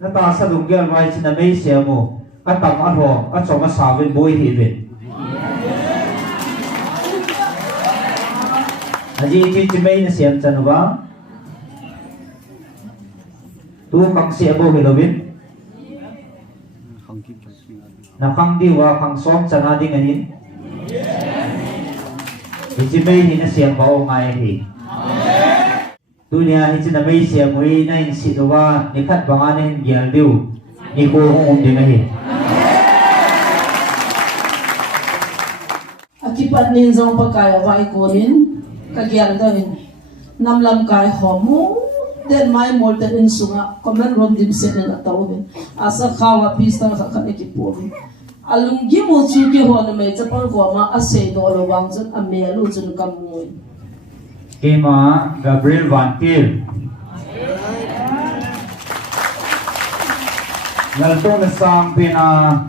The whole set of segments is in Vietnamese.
nó ta sa lùng gel vai chỉ là mấy xe mù các tầm ăn hồ các chỗ mà xào bên bôi thì về gì chỉ mấy nó xem chân vào tu khang xe bôi thì đâu biết na khang đi qua khang xóm chân à đi ngay nín chỉ mấy thì nó xem vào ngay thì dunia hichi na mai sia mui na in si dowa ni khat banga ne gyal diu ni ko hom de nahi akipat nin zong pa kaya vai ko nin ka gyal da in namlam kai homu den mai mol ten in sunga komen rom dim se na taw ben asa khawa pista kha kha ekipo alum gi mo chu ke ho na mai chapal ko ma ase do lo wang chen amelu chen kam mui Kema Gabriel Van Til Nalto na sang pina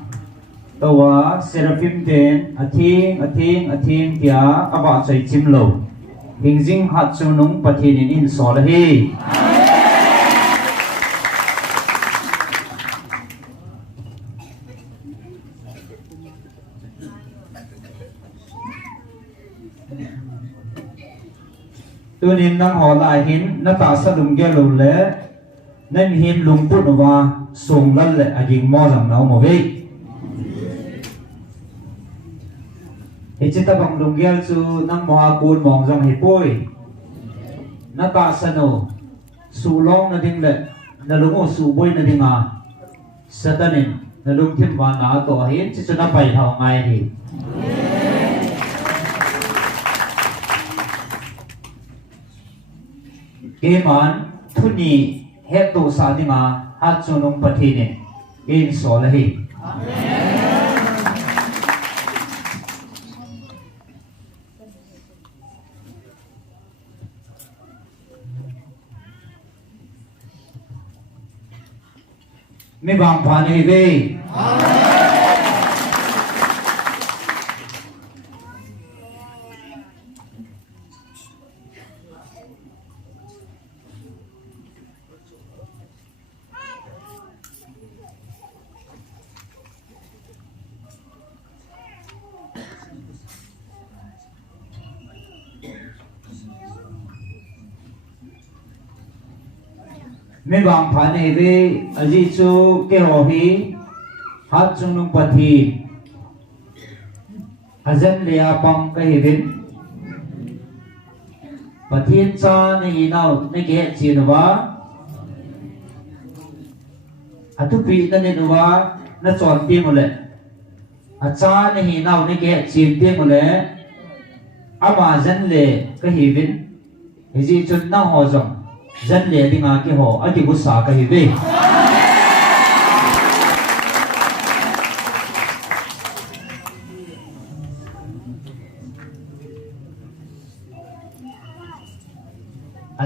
tawa Seraphim ten ating tia aba chai chimlo hingjing hat chunung pathin in solahi tu nin nang ho lai hin na ta sa lung ge lo le nem hin lung pu no wa sung lan le aging mo jang nau mo ve he chita bang lung gel chu nang mo ha kun mong jang he poi na ta sa no su long na ding le na lung o su boi na ding a satanin na lung thim wa na to hin chi chu na pai thau ngai hi Keman thuni hetu sadinga hat chunung pathine in solahi mi bang phani ve me bang phane ve aji chu ke ho hi hat chunung pathi azan le apang ka hi vin pathin cha ne inau ne ke chinwa atu pi na ne nuwa na chon ti mo le acha ne hi nau ne ke chin ti mo le ama zan le ka hi vin ji chun na ho jong dân lệ đi ngã cái họ ở chỉ có xả cái gì về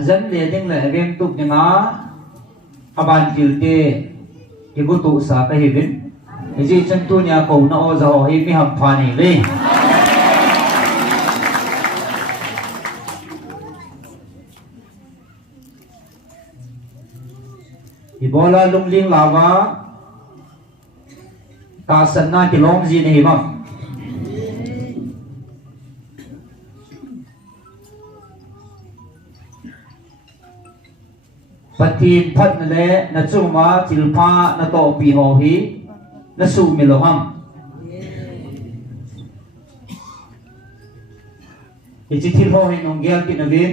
dân lệ đi lệ game tụt đi ngã bàn chịu tê chỉ có tụ xả cái gì về cái gì chân tu nhà cầu nó giàu hay mới học phản này về Ibola lungling lava ta sanna ki long ji nahi ma patin phat na le na chuma chilpha na to pi ho hi na su mi lo ham ki chi thil ho hi nong gel ki na vin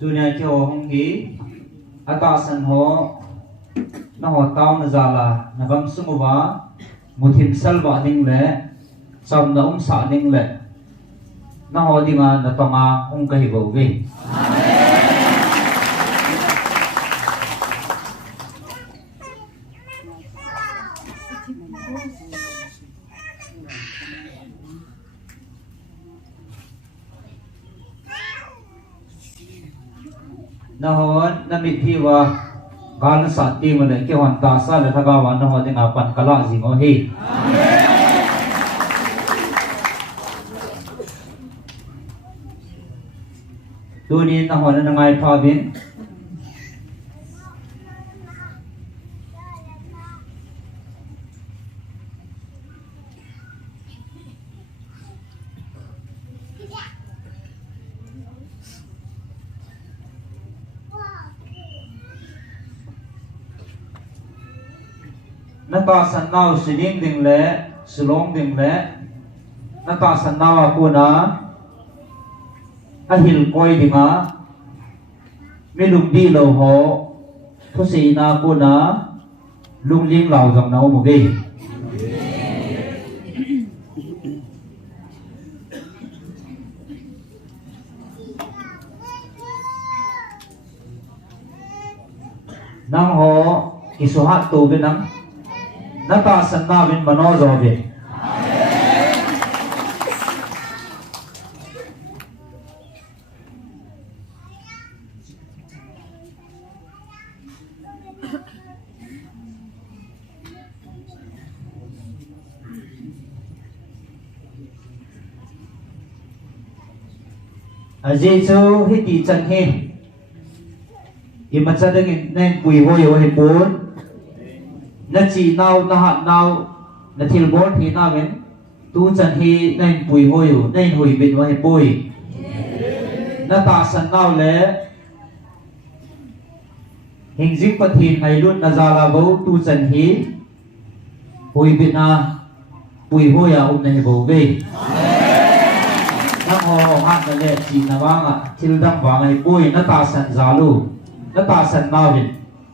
dunia ki ho hong hi ata san ho na ho taw na zala na bam sumuwa muthim salwa ning le cham na sa ning le na ho dinga na tonga ong ka hi bo ve na hon na mi thi wa kan sa ti ma le ke hon ta sa le thaga wa na ho de nga pan kala jing o hi tu ni na hon na ngai pha bin na ta san nau siling ding le sulong ding le na ta san nau aku na a hil koi dinga mi lung di lo ho thu si na aku na lung ling lau jong nau mu ge nang ho isuhat tu bên nang na ta san na bin mano zo bin Jesu hiti chan he imatsa ding nen pui ho yo he pun na chi nau na hat nau na thil bor thi na men tu chan hi nen pui ho yo nen hui bin wa he pui na ta san nau le hình zik pathin ngai lut na zala bo tu chan hi hui bin na pui ho ya na he bo ve na ho hat na le chi na wa nga thil dam wa ngai pui na ta san zalu na ta san nau bin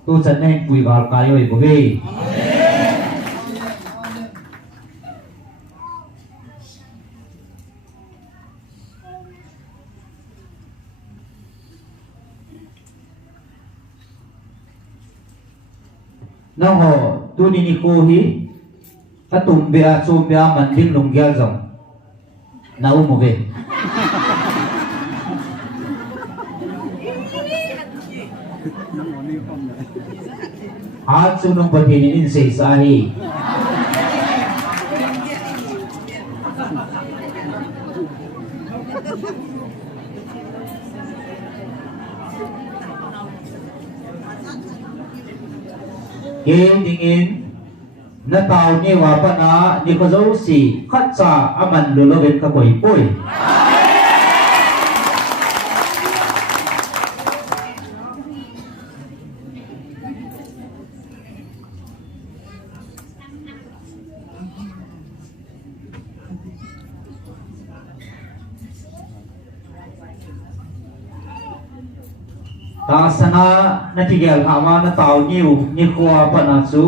tu chan nen pui gal ka yo bo ve na ho tu ni ko hi ta tum bia chum bia man ding lung gyal jong na u mo ve a chu nong pa thi in sei sa hi Game ding in na tao ni wa pa na ni ko zo si khat cha aman lu lo ven ka koi poi ta sana na tigel ama na tao niu ni khwa pa na chu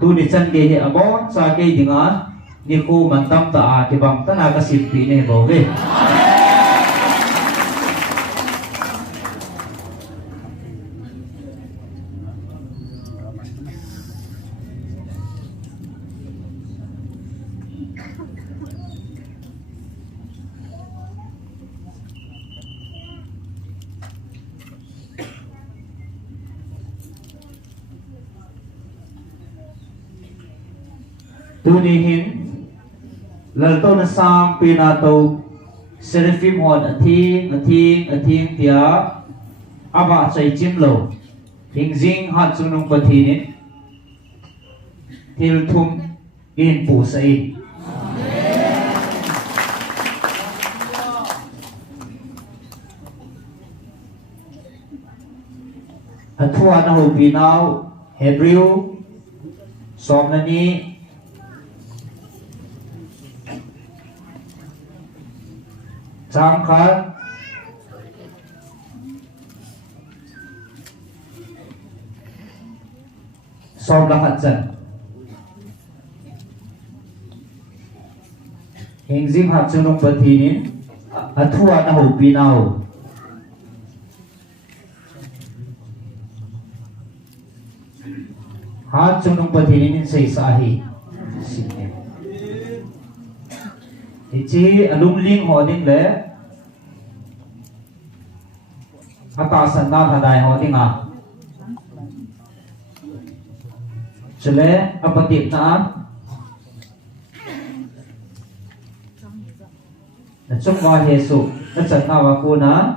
tu ni chan ge he abon cha ke dinga ni khu man tam ta a ti bam ta na ka sip pi ne bo ve tu ni hin lal to na sang pi na to serifim hon athing tia aba chai chim lo thing jing hat chunung pathi ni thil thum in pu sai athua na ho pi nau hebrew som na ni Trang khát Som la hạt chân Hình dinh hạt chân nông bật thi nín thua na hổ pi nào Hạt chân nông bật thi nín xây xa hi Thì chỉ lung linh họ đến lẽ ata san na thadai ho dinga chele apatip na chúc mừng Giêsu đã chặt na wa ku na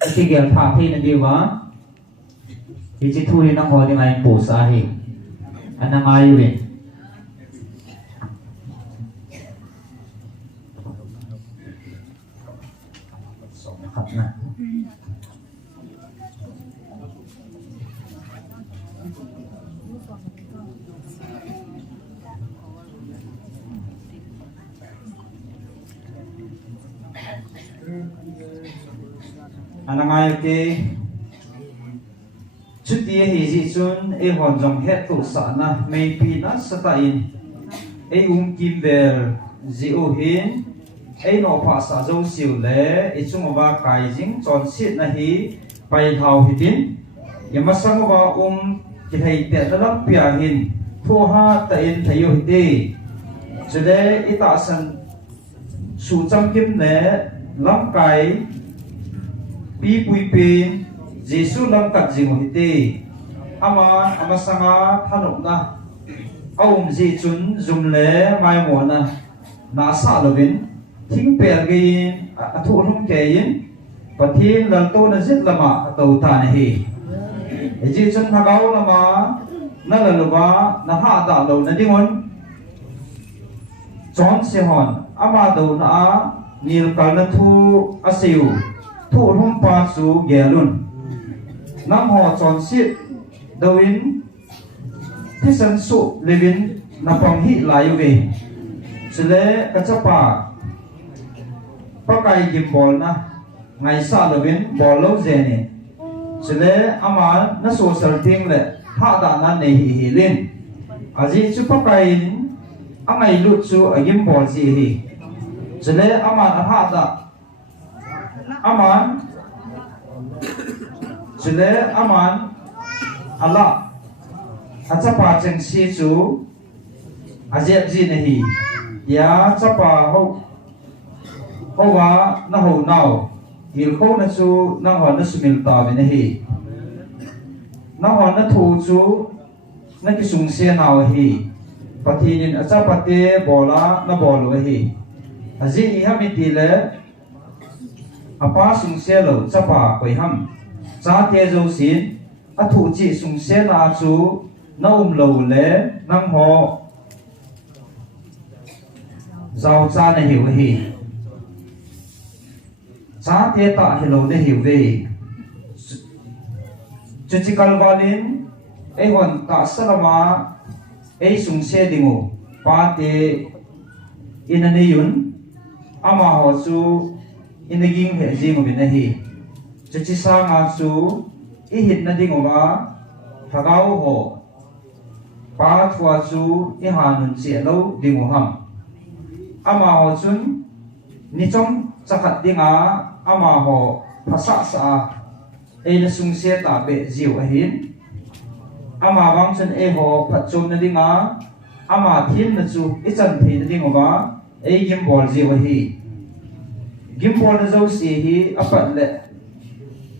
khi gel tha thi na diwa thì chỉ thu đi năng hồ dinga in pu sa hi anh ngai wi na anangai ke chuti hi ji chun e hon jong het tu sa na mei pi na sata in e kim ber ji o hin e no pa sa zo siu le e chung wa kai jing chon sit na hi pai thau hi tin yama sang wa ki thei te dalam pia hin thu ha ta in thayo hi te chule ita san su cham kim ne lam kai pi pui pin Jesu lam kat jing hi te ama sanga thanuk na ji chun zum le mai mo na sa lovin thing per ge thu rum ke yin pathin lal to na zit lama to ta na hi ji chun na gau lama na laluwa na ha da lo na dingon chon se hon ama do na nil kal na thu asiu thu rum pa chu gelun nam ho chon sit doin thisan su levin na pang hi lai ve chule kachapa pakai gimbol na ngai sa lovin bol lo je ni chule ama na social thing le ha da na nei hi lin aji chu pakai angai lu chu a gimbol ji hi chule ama ha da aman chule aman ala achapa cheng si chu ajep ji nahi ya chapa ho wa na ho nau hil kho na chu na ho na sumil ta ve nahi na ho na thu chu na ki sung se naw hi pathin achapa te bola na bol hi aji hi ha mi ti le apa sung se lo chapa koi ham cha te zo sin a thu chi sung se na chu na lo le nang ho zau cha na hiu hi cha te ta hello na hiu ve chu chi kal walin e hon ta salama e sung se dingu pa te inani yun ama ho chu inaging he jing bin hi chi sa nga chu I hit na ding wa thagau ho pa thua chu I hanun che lo ding ham ama ho chun ni chom chakhat dinga ama ho phasa sa e na sung se ta be jiu a hin ama wang chun e ho phat chum na dinga ama thin na chu I chan thi na ding wa e gim bol jiu hi gimbol na zo si hi apat le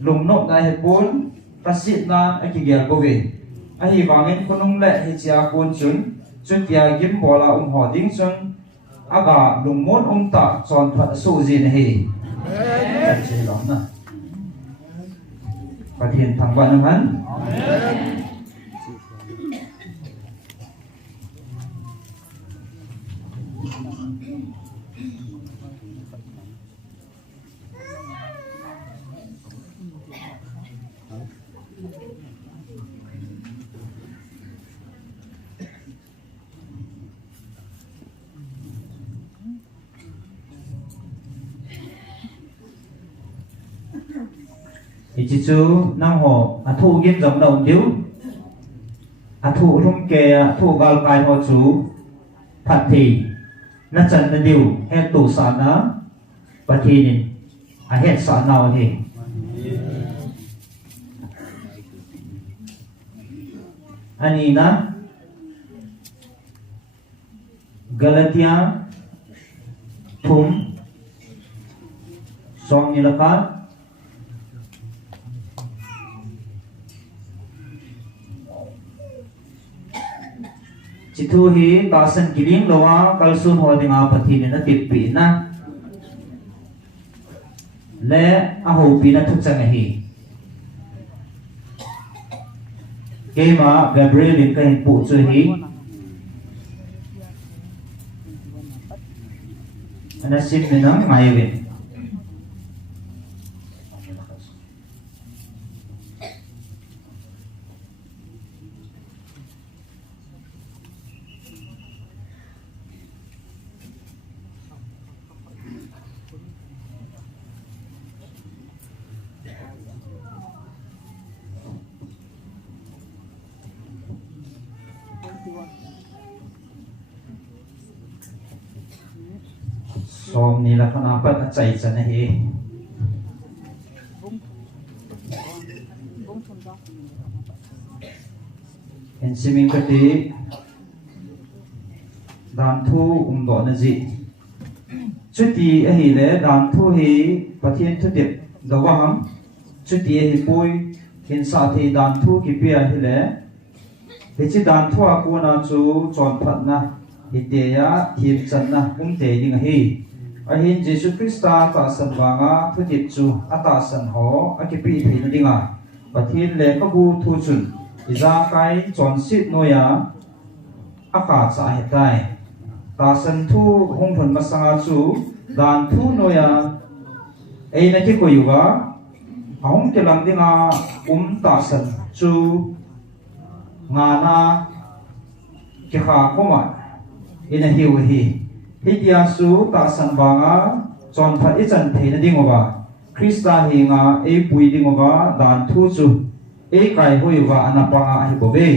lumnok na he pun pasit na akigel bove ahi wangin kunung le hi chia kun chun tia gimbola ho ding chun aga lumon ta chon phat su jin hi che lo na pathin thang ban han chỉ chú năng hồ thu game giống đồng điếu thu rung kề thu gal cài hồ chú thật thì nó chân nó điếu hết tủ sản á và thì nè hết sản nào thì anh ấy na Galatia thum song như là khác chỉ thu hi ta san kiling loa kalsun ho dinga pathi na tip pi na le a ho pi na thuk chang hi ke ma Gabriel in ka hin pu chu hi ana sim ni na ngai ve som ni la khana pat a chai chan hi en simin ka ti dan thu do na ji chuti a hi le dan thu hi pathian thu tip do wa ham chuti hi pui hin sa thi dan thu ki pia hi le he chi dan thu a ku na chu chon phat na hi te ya thim chan na te ding hi a hin Jesus Christa ta san wanga thu tip chu ata san ho a ki pi thi na dinga pathian le ka bu thu chun iza kai chon sit no ya aka cha he tai ta san thu hong thon ma sanga chu dan thu no ya ei na ki ko yuwa ahong ke lam dinga ta san chu nga na ki kha ko ma ina hiu hi hitia su ta san banga chon phat i chan the na dingowa Krista hi nga e pui dingowa dan thu chu e kai hoi wa anapanga hi bobe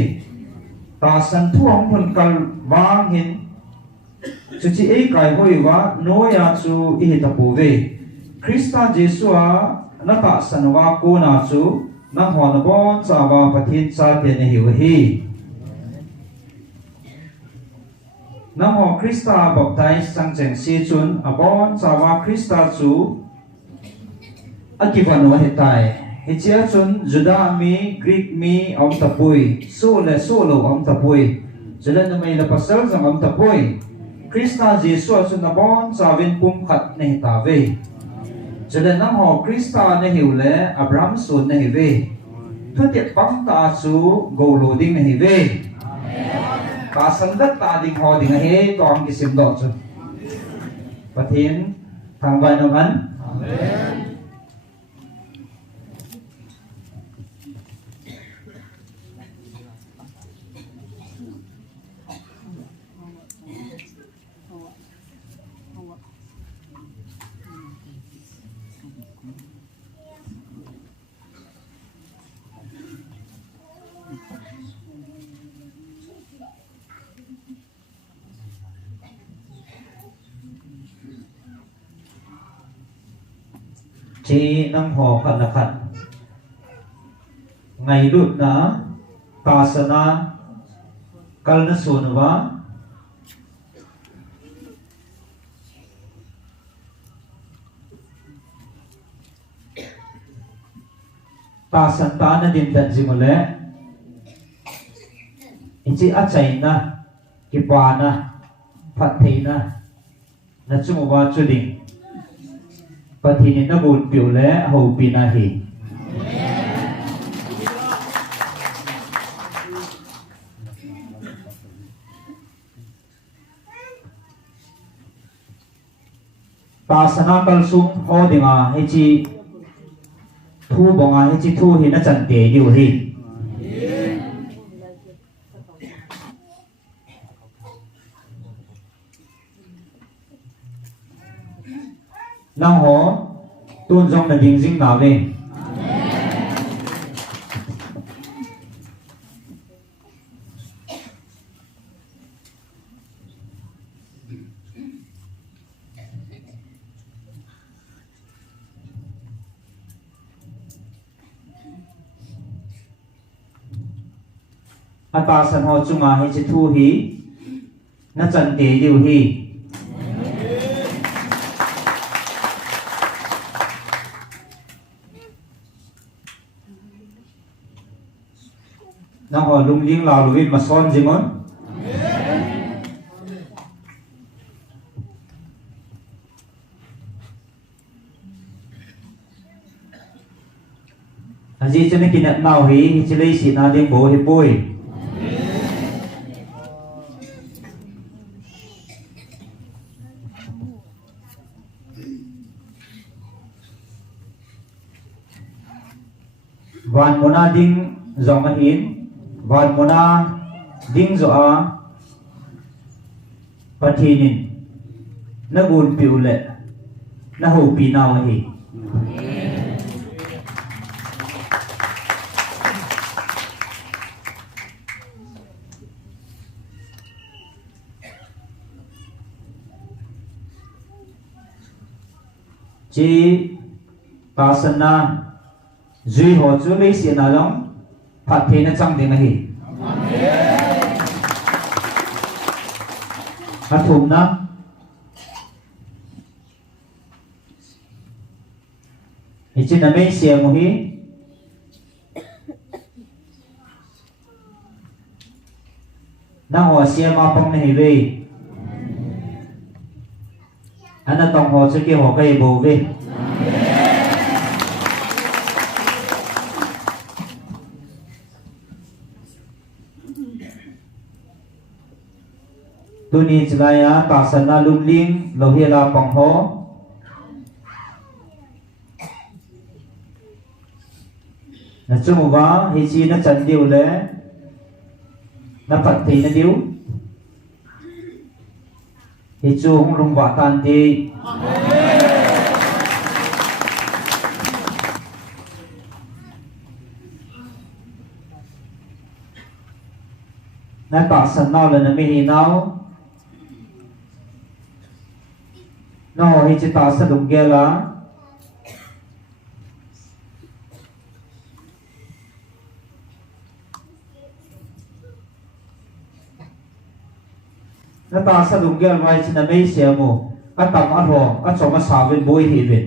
ta san thu hong phun kal wang hin chu chi e kai hoi wa no ya chu i ta bobe Krista Jesu a na ta san wa ko na chu na hon bon cha wa pathin cha te ne hi hi na ho Krista baptize sang cheng si chun a bon cha wa Krista chu akivan wa hetai hichia chun Juda mi Greek mi om tapui so lo om tapui jela na mai la pasal sang om tapui Krista Jesu chun na bon cha vin pum khat ne ta ve jela na ho Krista ne hiu le Abraham sun ne hi ve thu tiet pam ta chu go lo ding ne hi ve ta sang dat ta ding ho ding he to ang kisim do chu pathin thang vai no man amen chi năm hồ khẩn là khẩn ngày đột na pasana kalna sunwa pasantana din tan jimule inchi achaina kipana phatheina na chumuwa chuding pathini na bun piu le ho pina hi pasana kal sum ho dinga he chi thu bonga he chi thu hi na chan te diu hi nang ho tuôn dòng là đình dinh nào về ta san ho chunga he chi thu hi na chan te diu hi na ho lung ling la luin ma son jimon Haji cho nên kinat mau hi chỉ lấy xịn na đêm bố hi bôi van mona ding zong an in van mona ding zo a pathinin na gun piu le na hu pi naw hi chi pasana duy ho chu lấy xiên na long phát thế na chăng tiếng hi phát thùng na thì trên là mấy xiên một hi na ho xiên ma pong này về anh ta tòng ho cho kia ho cây bồ về tu ni chilaya pasana lumling lohela pangho na chumuwa hi chi na chandiu le na patti na diu hi chu hung rung wa tan ti na pasana le na mi hi nau no hi chi ta sa dum ge la na ta sa dum ge mai chi na mei se mo ka tam a ro ka choma sa ven boi hi ven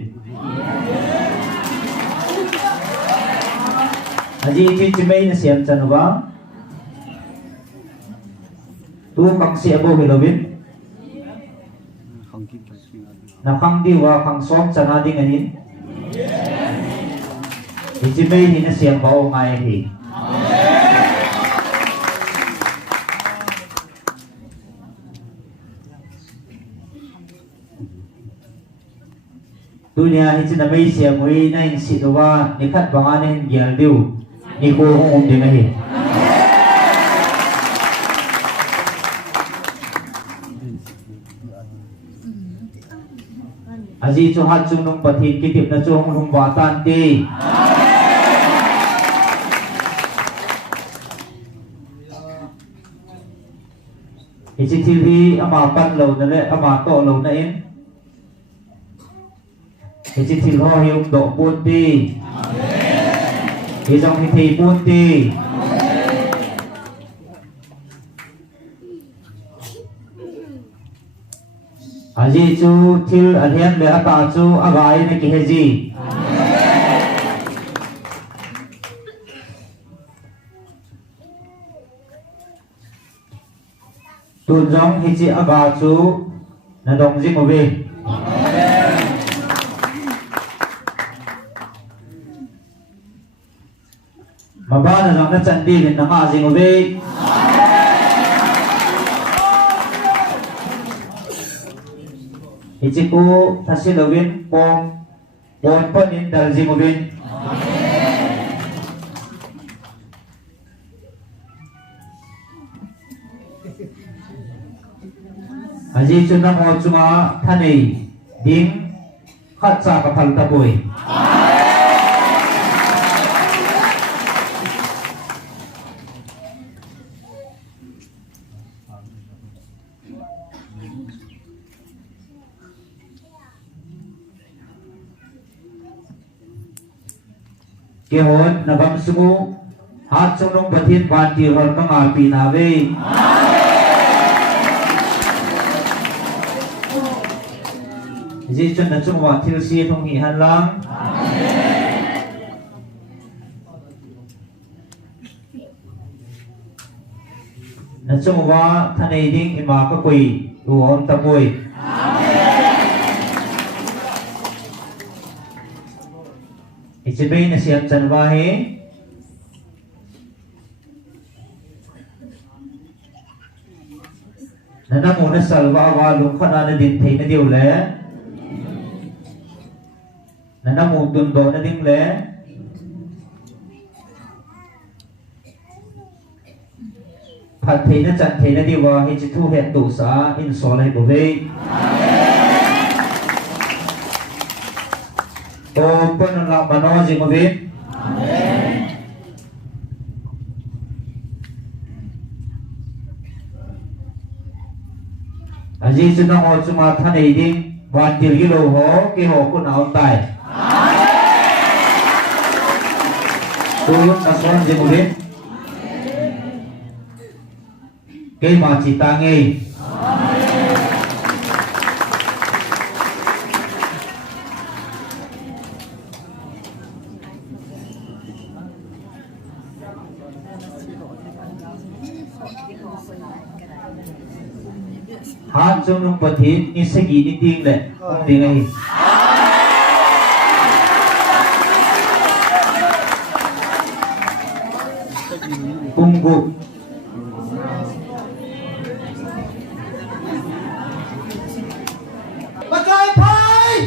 aji chi mei na siam chan wa tu kang se bo hi lovin na khang di wa khang som chana ding anin chi mei hi na siam ba o ngai hi dunia hi chi na mei siam wi na in si do wa ni khat banga ne gyal diu ni ko hom ding hi aji chu hat chung nong pathin ki tip na chu hung wa tan ti hi chi thil hi ama pan lo na le ama to lo na in hi chi thil ho hi do pun ti hi jong hi thi pun ti aji chu thil alian le ata chu agai ne ki heji tun jong hi chi aga chu na dong jing obe maba na jong na chandi le na ma jing obe Ichiku thasilawin pong panin daljimobin aji chunam ho chunga thani ding khatsa ka phalta boy ke hon nagam sumu hat sunung bathin banti hon manga pinawe ji chun na chung wa thil si thong hi han lang na chung wa thanei ding ima ka koi tu om ta poi Ichibay na siyam chanwa he na namu na salwa wa lung khana na din thei na diu le na namu tun do na ding le phat thei na chan thei na diwa hi chi thu het tu sa in so lai bo ve Om pun la mano ji mo ve Aji chuna ho chuma than ei ding wan til gi lo ho ki ho kun au tai tu yum na son ji mo ve ke ma chi ta nge hát trong nông vật thịt như sẽ gì đi tiên lệ không đi ngay cùng cụ Bắt tay phai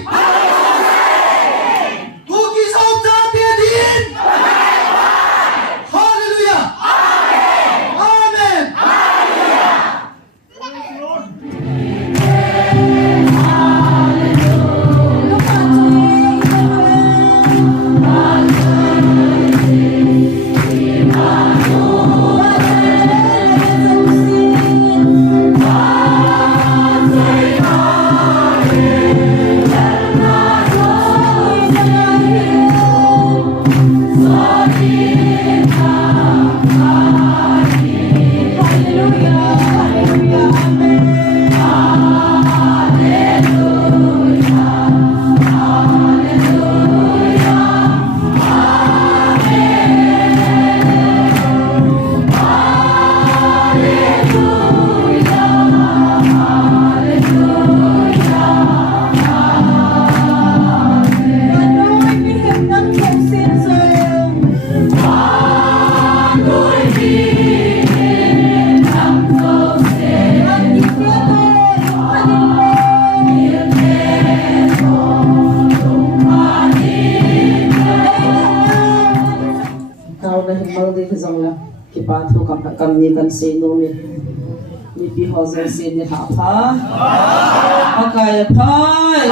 Cô kỳ sâu cha tia điên Hallelujah Amen cầm ni kan se no ni pi ho zo se ni ha pha akai phai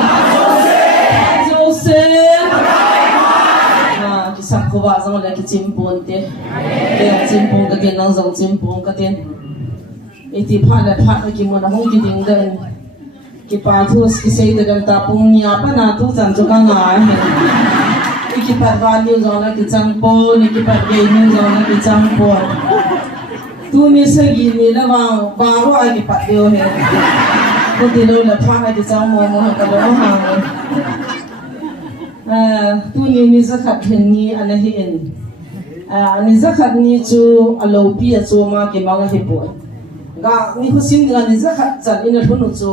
zo se na ki sak ko wa zo la ki chim pon te chim pon ka tin nang zo chim pon ka tin iti pha la pha ki mo na hong ki ding den ki pa thu ki se de dal ta pung nya pa na tu chan chu ka nga he ki pa va ni zo la ki chang po ni ki pa ge ni zo la ki chang po tu ni se gi ni la wang ba ro ai ki pat dio he ko ti lo la pha ai ti chang mo mo ka lo ha tu ni zakhat hen ni ana hi en ni zakhat ni chu alo pi a chu ma ki ma ga hi po ga ni ko sim ga ni zakhat chan in a thunu chu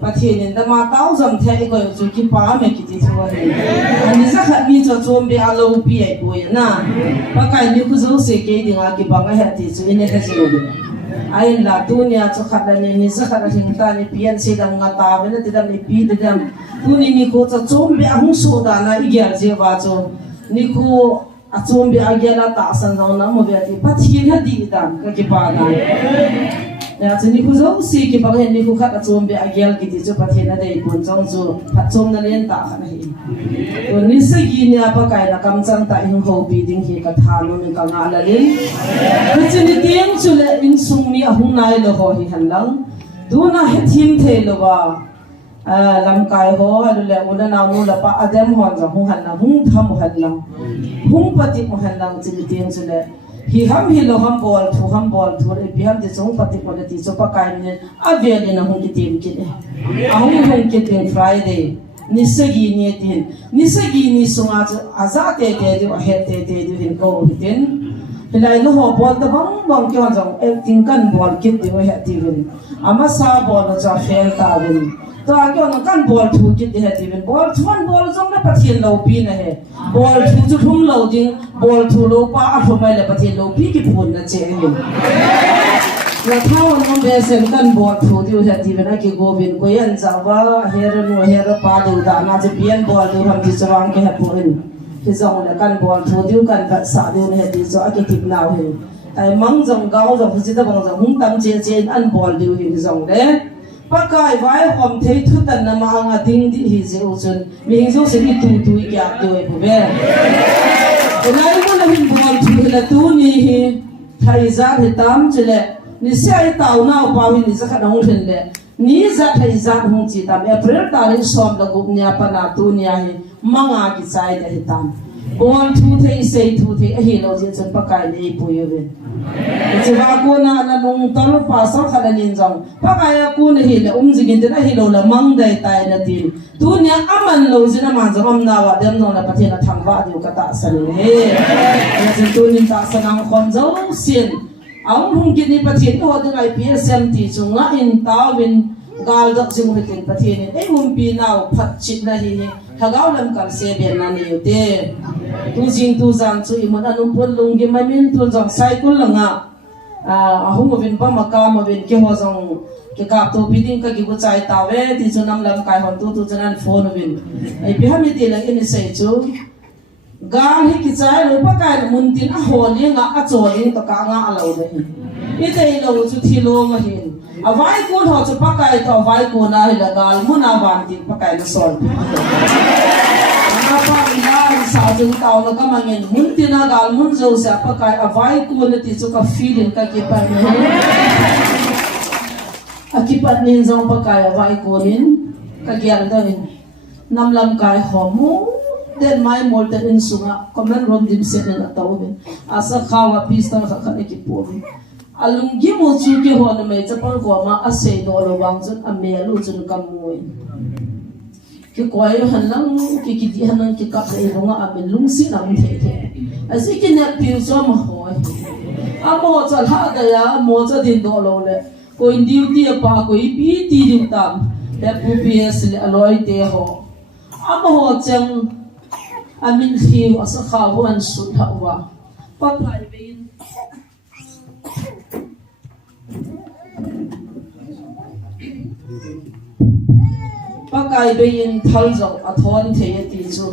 pathian in da ma tau jam the ko chu ki pa me ki ti chu he ni zakhat ni chu chu be alo pi ai po na pa kai ni ku zo se ke dinga ki ba ga ha ti chu in he chu ai la tu ni a chu khat la ni zakhat a thing ta ni pian se dam nga ta ve na ti dam ni pi ti dam tu ni ko chu chu be a hu so da na i gyal je wa chu ni ko a chu be a gyala ta san zo na mo be ti pathian ha di dam ka ki pa na ya chu ni ku zo si ki ba hen ni ku khat a chu be a gyal ki ti chu pathian a dei pon chong chu phat chom na len ta na hi to ni se gi ni a pa kai na kam chang ta hing ho bi ding hi ka tha lo ni ka nga la len chu ni tiang chu le in sung mi a hung nai lo ho hi han lang du na he thim the lo wa lam kai ho alu le una na mu la pa adem hon za hung han na hung tham han lang hung pati mo han lang chu ni tiang chu le hi ham hi lo ham bol thu le bi ham de chung pati ko le ti chu pa kai ni a ve le na hung ki tim ki ne a hung ki tin Friday ni se gi ni sunga chu aza te de he te de hin ko hin Hilai no ho bol ta bang ki han jong acting kan bol kit di he ti rin ama sa bol cha fail ta rin to a ki on kan bol thu kit di he ti rin bol thon bol jong na pathian lo pi na he bol thu chu thum lo ding bol thu lo pa a thu mai le pathian lo pi ki phun na che ni là thao nó bé xem căn bọt phụ tiêu hết thì bên cái gô bên coi anh giáo và hera pa đều đã na chỉ biến bọt đều ham chỉ cho anh cái hết phụ thì dòng là căn bọt phụ tiêu căn vật xả đều hết thì cho cái thịt nào hết ai măng dòng gạo dòng chỉ ta bằng dòng hung tâm chế ăn bọt đều hết dòng đấy bác cái vai hôm thấy thu tận là mà anh tin đi hi dễ usun mình dễ sẽ đi tu cái đều hết về cái này cũng là mình bọt phụ là tu ni thay ra thì tám chứ lệ ni sai tao nào bao ni sa khát hông thền lệ ni za thay ra hông chỉ tam April tarin som la gup nia pana tu nia hi manga ki sai da hi tam bon thu thei sei thu thei a hi lo je chon pakai nei puyo ve che wa ko na nong tol pa so khala nin jong pakai ku ne hi le jigin te na hi lo la mang dai tai na tin tu nia aman lo jina ma jom na wa dem no la pathena thangwa diu ka ta san he ya tu nin ta sanang khom zo sin ông hùng kia đi bắt chuyện họ từng ngày phía xem thì chúng ngã in tao bên gal đợt chúng phải tiền bắt chuyện này hùng pi nào phát chuyện này thì thằng áo làm cả xe biển này nhiều thế tu jing tu giang chui một anh ông quân lùng cái máy miên tu giang sai cũng là ngã hùng ở bên ba maka mà bên kia họ giang cái cặp tu pi đinh cái cái chạy tao về thì chúng nằm làm cái họ tu cho nên phone ở bên ấy phía hai mươi tiền là cái này sai chú gang hi ki chai lo pa kai mun tin a hon ni nga a choli to ka nga alo de hi te lo chu thi lo nga hin a vai ko ho chu pa kai to vai ko na hi la gal mun a van tin pa kai na sol na pa ina sa jung tao lo ka mangin mun tin a gal mun zo sa pa kai a vai ko na ti chu ka feeling ka ki pa ni a ki pa nin zong pa kai a vai ko nin ka gyal da hin nam lam kai homu then my molten in sunga common rom dim set na tawben asa khawa pista kha ki pobi alungi mo chu ki hon me chapal ko ma ase do lo wang chun ame lu chun kamoi ki koi han lang ki di han ki kap le ronga ame lungsi nam the asi ki na piu so ma hoi amo cha ha da ya mo cha din do lo le ko indiu ti pa ko pi ti dim tam le pu ps le aloi te ho amo ho chang amin khiu asa khawu an sun hawa papai bein pakai bein thalzo athon the ti chu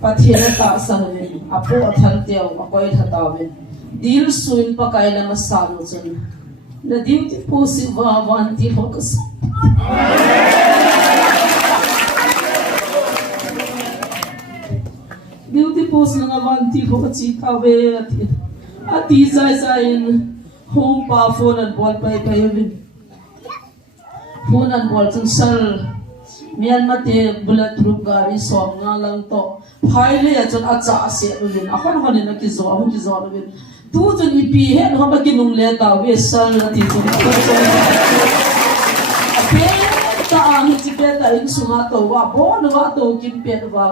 pathina ta sanne apo athal teo akoi thata ben dil suin pakai la masalo chun na diu ti posi wa wan ti hokas post na avanti ko chi kawe ati sai in home pa phone and ball pai phone and ball chung sal mian mate bulletproof gari som nga lang to phaile ya chon acha se ulin akhon na ki zo ulin tu chon ipi he no ba ki nung le ta we sal na ti chon ta ang chi pe ta in sunga to wa bo no wa to kim pe wa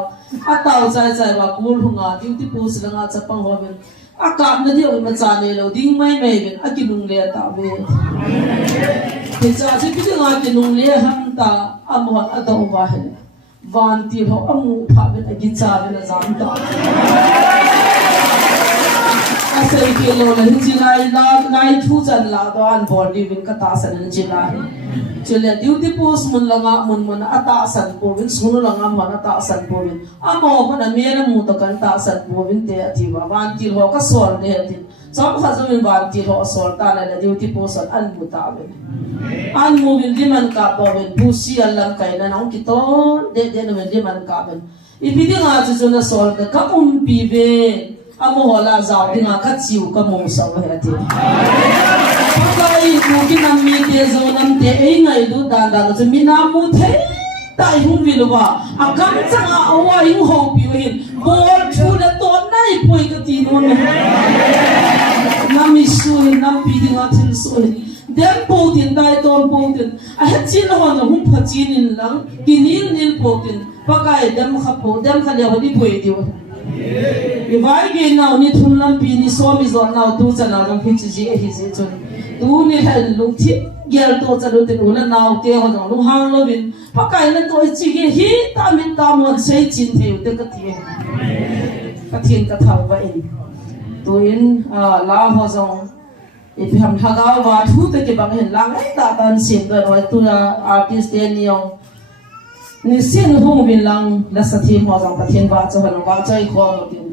ataw sai wa kul hunga duty post la nga chapang ho ben akap na dio ma cha ne lo ding mai ben akinung le ta be ke cha chi pi nga kinung le ham ta amon adaw wa he van ti ho amu pha ben agi cha ben zam ta asai ke lo la hi lai thu chan la do an body bin ka ta san chi la chile duty post mun ata san po bin sunu langa man ata san po bin amo ko na mena mu to kan ta san po bin te ati wa wan ti ho ka sol ne ati sam kha zo min wan ti ho sol ta la duty post an mu ta bin an mu bin liman ka po bin pusi allam kai na nang ki to de no bin liman ka bin ibidi nga chu na sol ka pi ve amo hola zaw dinga ka chiu ka mo sa wa ati kai ku ki nam mi te zo nam te ei ngai du dan dan zo mi nam mu the tai hung vi lo wa akam changa awa ing ho pi hin bol thu na to nai poi ka ti no me nam mi su nam pi dinga thil su dem po tin dai ton po tin a het chin ho no hum pha chin in lang kinin nil po tin pakai dem kha po dem kha le ho di poi di vai ge now ni thum lam pi ni so mi zo now tu cha na ram phi chi hi ji chun tu ni hal lu thi gel to cha lu te lu na now te ho lu hang lo bin pakai na to chi ge hi ta min ta mon sei chin the te ka ti ka thien ka thau ba in tu in la ho zong Ipi ham hagaw wa thu te ke bang hen lang ai ta tan sim ga roi tu artist te niong ni sin hung bin lang la sathi mo jang pathin ba cho han wa chai kho mo tin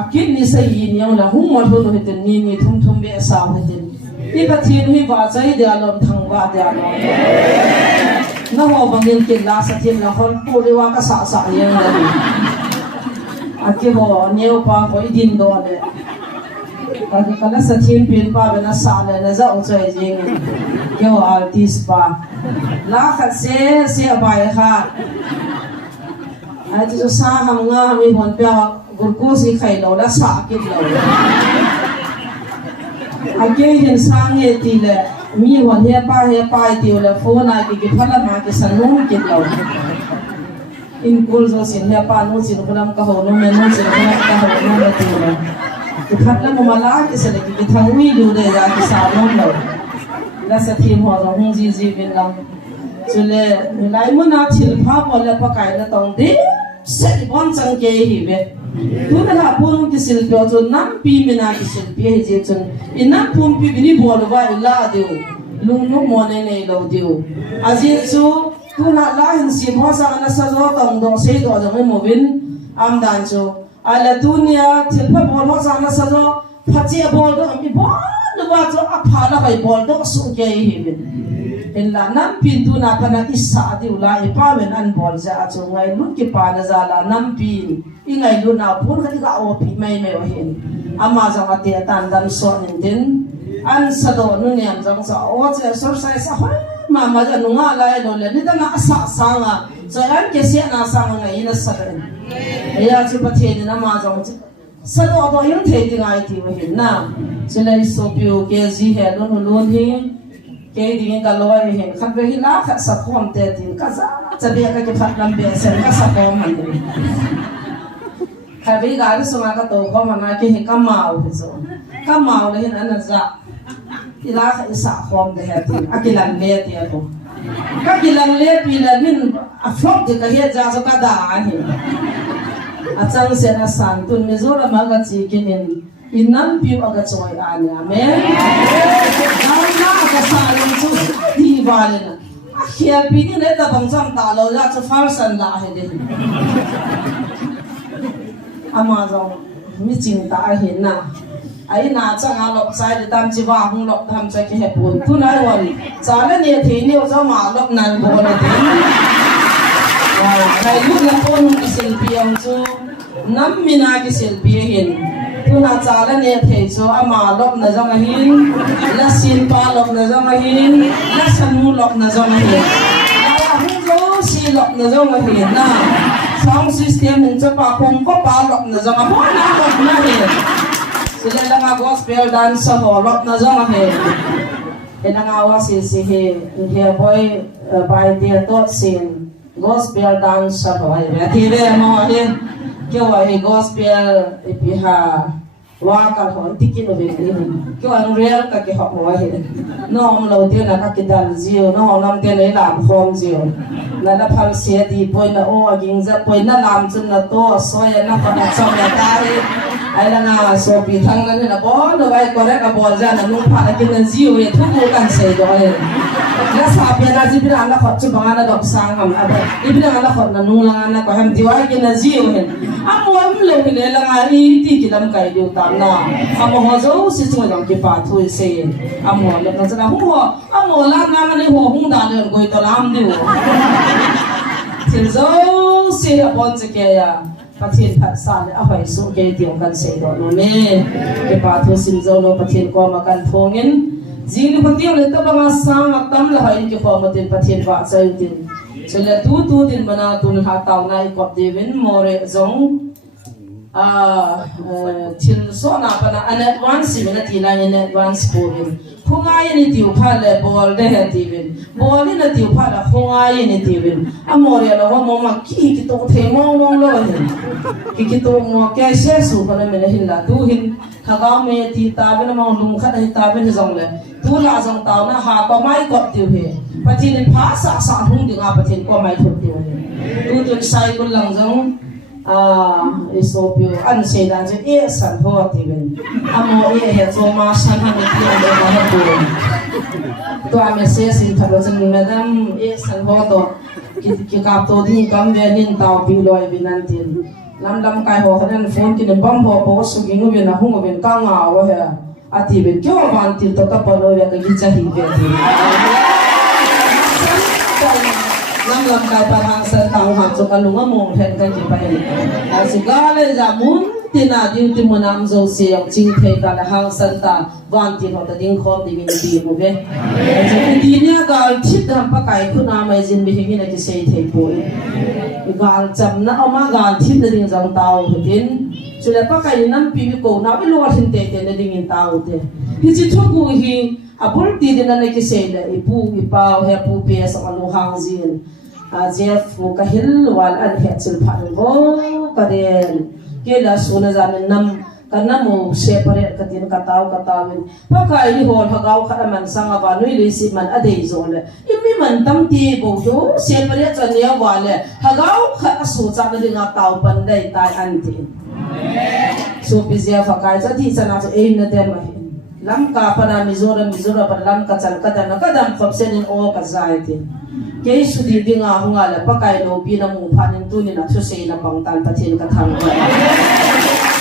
akin ni sai niong la hung mo ho he tin ni thum thum be sa he tin ni pathin hi wa chai de alom thang wa de alom na ho bangin ke la sathi la hon pu le wa ka sa sa yang la ni aki ho neu pa ho idin do le Kaki kala sa team pin pa bena sala na za ucai jing yo artist pa la khat se abai ha ai chu sa ham nga mi hon pya gurku si khai lo la sa kit lo age hin sang ye ti le mi hon he pa ti le phone ai ki phala ma ki sanu kit lo in kul zo sin he pa nu sin kulam ka ho no me nu sin kulam ka ho no me ti le Khat la mala ki se le ki thangwi lu de ya ki sa long lo la sa thi mo ro hung ji bin lang chule lai mo na thil pha bo le pa kai la tong de se bon chang ke hi be tu na la pun ki sil pyo chu nam pi mi na ki sil pi he je chun inam pum pi bi ni bo lo wa la de lung no mo ne lo de aji chu tu na la hin si mo sa na sa zo tong dong se do jang mo bin am dan chu ala dunia thilpa bol ho sana sa do phachi bol do mi bol wa cho a phala bai bol do su ke hi bin illa nam pin tu na kana isa di ula e pa wen an bol ja cho ngai lut ki pa na za la nam pin i ngai lu na pun ka ga o pi mai o hin ama za ma te tan dan so nin din an sa do nu ne am jang sa o che exercise sa ha ma ja nu nga lai do le ni ta na sa sa nga so an ke se na sa nga ina sa den ya chu pa the na ma jong sa do do yung the ding ai ti wa hin na so lai so pyu ke ji he lon hi ke ding ka lo ai hin khat ve hi la khat sa khom te tin ka za cha be ka ke phat lam be sen ka sa khom han ni ka ve ga ri so ma ka to ko ma na ke hi ka mau hi so ka mau le hin an za ila ka isa khom de he tin akilan le ti ko ka kilang le pi la min a flop de ka he ja so ka da hi achang se na san tun me zo ra ma ga chi kinin inam pi aga choi ane amen na ka sa lung chu di ba le na khia pi ni le ta bang cham ta lo ja chu far san la he de ama zo mi ching ta a hin na ai na chang a lop sai de tam chi wa hung lop tham cha ki he pun tu na wan cha le ne the ni o zo ma lop nan bo le de kai lu la pon ki sil pi ang chu nam mina ki sil pi hin tu na cha le ne the chu ama lop na zo ma hin la sin pa lop na zo ma hin la san mu lop na zo ma hin ala hung zo si lop na zo ma hin na sound system hin cha pa pom ko pa lop na zo ma bo na lop na hin sila lang a gospel dance ho lop na zo ma hin enang awa si he boy by the thought sin gospel dance ho ai be ti ve mo hin kyo ai gospel ipiha wa ka ho tikin no ve ni kyo an real ka ke ho mo ai no om lo te na ka ke dal zio no nam te le lam khom zio na la phal se di poi na o aging za poi na lam chun na to so ya na ka na chom ya dai ai la na so pi thang na na bo no ai ko re ka bo ja na nu pha ki na zio ye thu ko kan se do ai la sa pe na ji bi na khot chu ba na dok sang am aba i bi na khot na nu la na ko ham diwai ki na zio hen am mo am le ki le la nga i ti ki lam kai du tam na am ho zo si chu jang ki pa thu se am mo le na cha hu ho am mo la na na ni ho hung da le ko to lam du til zo si a bon che ke ya pathin phat sa le a hoi su ke tiong kan se do no me ke pa thu sim zo no pathin ko ma kan thongin jing ni pathiang le ta banga sang ak tam la hai ke ko ma tin pathin wa chai tin chele tu din mana tun ha taw nai ko devin more zong til so na pana an advance mina ti la in advance ko in khongai ni tiu pha le bol de he ti bin bol ni na tiu pha la khongai ni ti bin amore la ho mo ma ki to the mo mo lo ki to mo ke se su pana me hin la tu hin thaga me ti ta bin mo lum khat hi ta bin jong le tu la jong taw na ha ko mai ko tiu he pathin pha sa hung dinga pathin ko mai thu tiu he tu sai ko lang jong isopio an se dan je e san ho ti ben amo e he zo ma san ha ni ti le ma ha bu to a me se sin thalo chen madam e san ho to ki ka to di kam ve nin taw pi loi binan tin lam kai ho han phone ki bam ho po su gi ngu ben hu ngu ben ka nga wa he ati ben kyo van ti to ka pa lo ya ka gi cha hi ve ti lam kai pa hang sa tang ha zo ka lu nga mong then ka ki pa he a si ga le za mun tina ding ti monam zo se yang ching the ka la hang san ta van ti ho ta ding khom di min bi mu ve ti nya ga thit dam pa kai khu na mai jin bi hi na ki sei the po gal cham na oma gal thit na ding jang tao tin chule pa kai nam pi ko na bi lo hin te te na ding in tao te hi chi thu ku hi apul ti din na ki sei la ipu ipa he pu pe sa ka lu hang jin Jeff mukahil wal an hechil phan go karen kela suna zamin nam kana mo separate katin kataw katawin pakai ni hol hagaw kharaman sanga banui lisi man adei zole imi man tamti bo do separate chania wale hagaw kha asu cha na dinga taw pandai tai anti so bizia fakai cha thi chana cho ei na der ma lam ka pana mizora par lam ka chal ka dan ka dam khopsen in o ka zaiti ke su di dinga hunga la pakai no pi na mu phanin tu ni na thu sei na pang tan pathin ka thang ka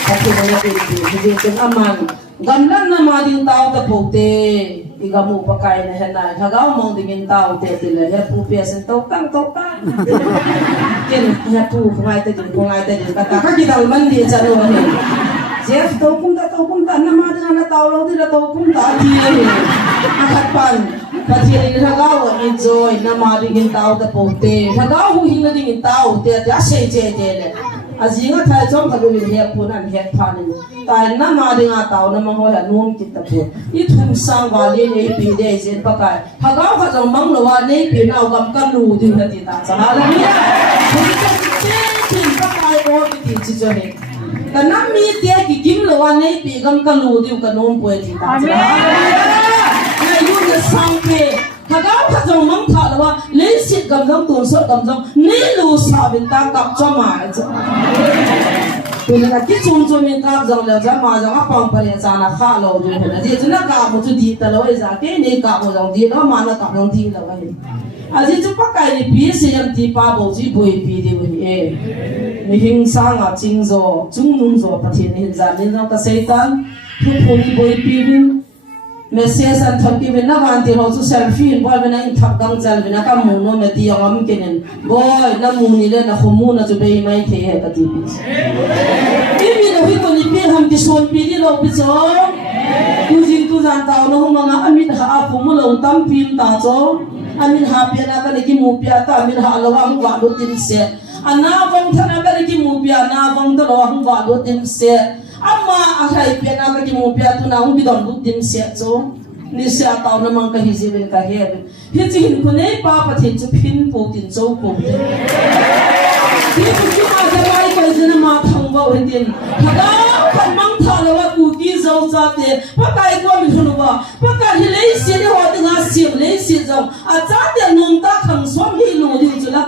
pathin na pe di tin aman gamlan na ma ding taw ta pote igamu pakai na hena hagaw mong dingin taw te tile he pu pe sen tok tang ken he pu ngai te din ka ta ka ki dal man di cha no he Jeff to kum ta na ma ding na taw lo di la to kum ta ti he akat pan pathin ni hagaw enjoy na ma dingin taw ta pote hagaw hu hin dingin taw te a sei je le azinga thai chom ka lu he pun an he phanin tai na ma dinga taw na ma ho ya nom ki ta pu I thum sang wa le ne pi de jen pa kai hagaw kha jong mang lo wa ne pi na gam ka lu di na ti ta cha la ni pu ti pa kai o ti chi jo he ta na mi te ki kim lo wa ne pi gam ka lu di ka nom pu ti ta cha na yu na sang pe hagaw kha jong mang tha lo wa le sit gam jong tun so gam jong ne lu sa bin ta kap cha ma cha Bila nak kicung min kap jong le jama jong apang pare chana kha lo du na di chuna ka mo chu di ta lo za ke ne ka mo jong di lo ma na ka jong di lo ai aji chu pakai ni pi se yam ti pa bo ji boi pi di wi e ni hing sang a ching zo chung nung zo pathin hin za ni jong ta seitan thu phu ni boi pi bin message an thaki bin na wan ti ho chu selfie bol bin in thak gang chal bin ka mu no me ti yam kenen boy na mu ni le na khomu na chu be mai the he ka ti pi Kimi no hi ko ni pi ham ti son pi ni lo pi cho tu jin tu jan taw no mga amit ha a khomu lo tam pin ta cho amin ha pi na ka ni ki mu pi ta amin ha lo wa wa do tin se ana vong thana ka ni ki mu pi na vong do lo wa do tin se amma akai pi na ka ki mu pi tu na bi don bu tin se cho ni se taw na mang ka hi ji ka he hi ji hin ko nei pa pa thin chu phin po tin cho po Hi ku ma ja lai ko jina ma thang ba wen tin hada kan mang tha lo wa ku ki zo cha te pa kai ko mi thulu ba pa ka hi lei si ni ho ti nga si lei si zo a cha te nong ta khang som hi lo di chu la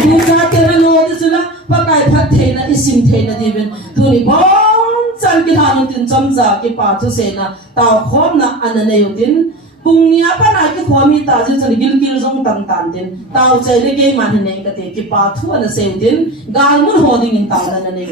ku cha te na lo di chu la pa kai phat the na isim the na di ben tu ni bon chan ki han tin chom cha ki pa chu se na taw khom na an na yu tin Punya pa na ki khomi ta je chani gil jong tan tin taw chai le ke man ne ka te ki pa thu na se din gal mun ho ding in taw na ne